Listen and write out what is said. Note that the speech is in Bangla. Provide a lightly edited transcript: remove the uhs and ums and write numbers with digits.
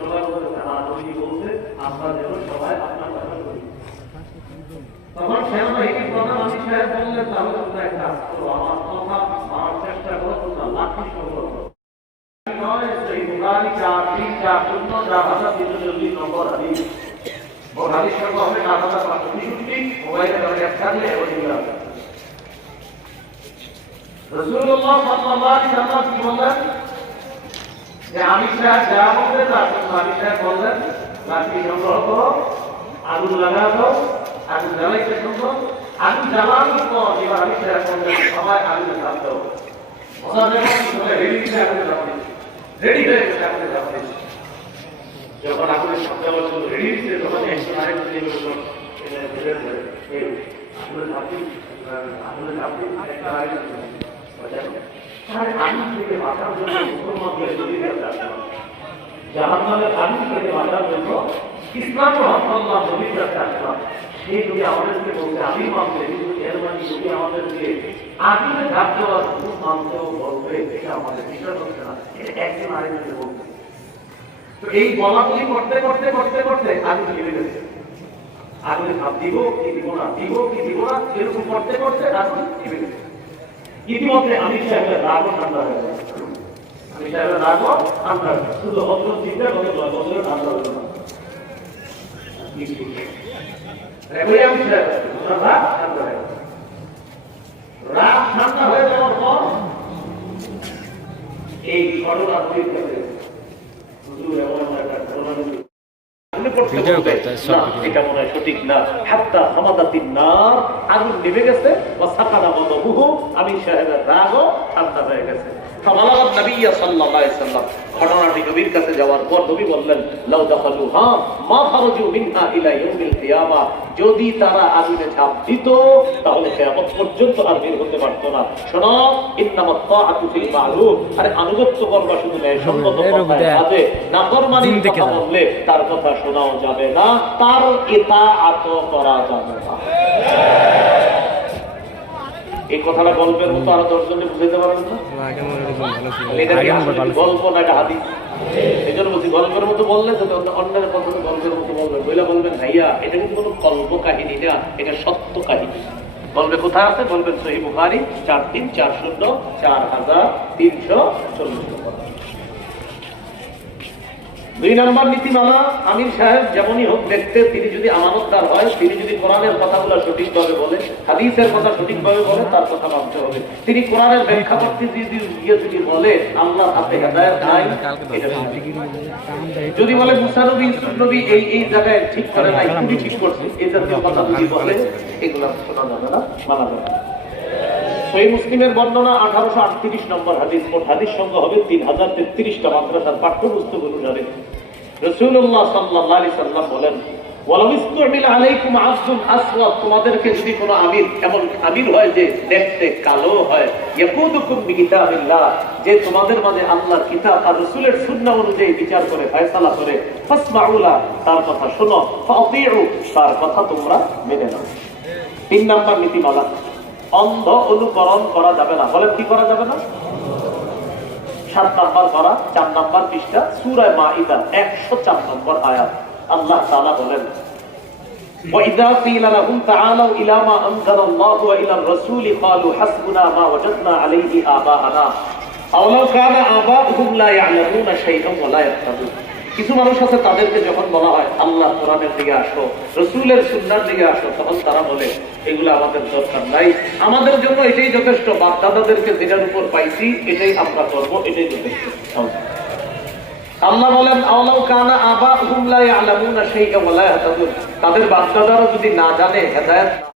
সবাই বলছে নবীজি বলছে আমরা যেন সবাই আপনার কথা করি। তখন সেনাবাহিনী প্রধান আলী সাহেব বললেন তাহলে তোমরা একটা আমার কথা মানার চেষ্টা করো, তোমরা লাঠি সংগ্রহ করো। রাসূলুল্লাহ সাল্লাল্লাহু আলাইহি ওয়াসাল্লাম কি বললেন যে আমি সাহেব যা বলতে তা আমি সাহেব বললেন লাঠি সংগ্রহ করো, আগুন লাগাবো, আগুন জ্বালাইতে সম্ভব, আগুন জ্বালানোর পর এবার আমি সাহেব বললেন সবাই আগুনে জ্বালতে হবে। রেডি হয়ে গেছে আগুনে জ্বালাতে। যখন আগুনের শব্দ রেডি হচ্ছে তখন একজন আরেকজন আগুন থেকে বাঁচার জন্য জাহান্নামের আগুন থেকে বাঁচার জন্য ইসলাম রহমাল্লাহ নবীর কাছে আসলাম। সে যদি আমাদেরকে বলতে আমি মানতে এর মানে যদি আমাদেরকে আগুনে ঝাঁপ দেওয়ার হুকুম মানতেও বলবে, এটা আমাদের বিশ্বাস হচ্ছে না, এটা একজন আরেকজনকে বলবে। তো এই বলাবলি করতে করতে করতে করতে আগুন লেগে গেছে। আগুনে ঝাঁপ দিব কি দিব না, দিব কি দিব না, এরকম করতে করতে আগুন লেগে গেছে। ইতিমধ্যে আমি সাহেবের রাগও ঠান্ডা হয়ে গেছে। আমি সাহেবের রাগও ঠান্ডা হয়ে গেছে। শুধু বছর চিন্তা করতে বছরের ঠান্ডা হয়ে গেল। রাগ ঠান্ডা হয়ে যাওয়ার পর এই ঘটনা এটা মনে হয় সঠিক না। হাত্তা হামাদাতিন নার, আগুন নিভে গেছে। ওয়া সাকানা গাদাবুহু, আমি সাহেবের রাগও ঠান্ডা হয়ে গেছে। ফাবালাগাত নবিয়্যা সাল্লাল্লাহু আলাইহি ওয়াসাল্লাম, ঘটনাটি নবীর কাছে যাওয়ার পর নবী বললেন লাউ দাখালুহা মা খারাজু মিনহা ইলা ইয়াউমিল কিয়ামা, যদি তারা আগুনে ঝাঁপ দিত তাহলে কিয়ামত পর্যন্ত আর বের হতে পারত না। শোনো, ইন্নামাত তাআতু ফিল মা'রুফ, আরে আনুগত্য করবা শুধু ন্যায়সঙ্গত কথায় কাজে, নাফরমানির কথা বললে তার কথা শোনাও যাবে না, তার ইতাআত করা যাবে না। এই কথাটা গল্পের মতো আরো 10 জনে বুঝাইতে পারবেন না? গল্প না, এটা হাদিস। এই জন্য বলছি গল্পের মতো বললে অন্যের কথা গল্পের মতো বলবেন, বইলা বলবেন ভাইয়া এটা কিন্তু কোনো কল্প কাহিনী না, এটা সত্য কাহিনী। গল্পে কোথায় আছে বলবেন সহিহ বুখারী 4340 4340। 2 নম্বর নীতিমালা, আমির সাহেব যেমনই হোক দেখতে, তিনি যদি আমানতদার হয়, তিনি যদি কোরআনের কথাগুলো সঠিকভাবে বলে, হাদিসের কথা সঠিকভাবে বলে, তার কথা মানতে হবে। তিনি কোরআনের ব্যাখ্যা করতে যদি বলে আল্লাহর হাতে হেদায়েত নাই, এটা যদি বলে মুসা নবী ইউসুফ নবী এই এই জায়গায় ঠিক করে নাই, তুমি ঠিক করছে, এই জাতীয় কথা যদি বলে, এগুলো শোনা যাবে না, মানা যাবে না। সহিহ মুসলিমের বর্ণনা 1838 নম্বর হাদিস, মোট হাদিস সংখ্যা হবে 3033টা। মাদ্রাসার পাঠ্যপুস্তক অনুসারে রাসূলুল্লাহ সাল্লাল্লাহু আলাইহি সাল্লাম বলেন, ওয়ালাউ ইসতুমিলা আলাইকুম আবদুন আসওয়াদ, তোমাদেরকে যদি কোনো আমির, এমন আমির হয় যে দেখতে কালো হয়, ইয়াকুদুকুম বিকিতাবিল্লাহ, যে তোমাদের মাঝে আল্লাহর কিতাব আর রাসূলের সুন্নাহ অনুযায়ী বিচার করে ফয়সালা করে, ফাসমাউলা, তার কথা শোনো, ফাআতিউ, তার কথা তোমরা মেনে নাও। 3 নাম্বার নীতিমালা, অন্ধ অনুকরণ করা যাবে না। বলেন কি করা যাবে না? 7 নাম্বার করা, 4 নাম্বার পৃষ্ঠা, সূরা মাঈদা 104 নম্বর আয়াত। আল্লাহ তাআলা বলেন, وَإِذَا قِيلَ لَهُمْ تَعَالَوْا إِلَى مَا أَنزَلَ اللَّهُ وَإِلَى الرَّسُولِ قَالُوا حَسْبُنَا مَا وَجَدْنَا عَلَيْهِ آبَاءَنَا أَوَلَوْ كَانَ آبَاؤُهُمْ لَا يَعْلَمُونَ شَيْئًا وَلَا يَهْتَدُونَ। কিছু মানুষ আছে তাদেরকে যখন বলা হয় আল্লাহ কোরআনের দিকে আসো, রাসূলের সুন্নাহর দিকে আসো, তখন তারা বলে এগুলো আমাদের দরকার নাই, আমাদের জন্য এটাই যথেষ্ট, বাপ দাদাদেরকে যেটার উপর পাইছি এটাই আমরা করব, এটাই যথেষ্ট। আল্লাহ বলেন আওলাউ কানা আবাউহুম লা ইয়ালামুনা শাইআ ওয়া লা ইয়াহতাদুন, তাদের বাপ দাদারা যদি না জানে, হেদায়েত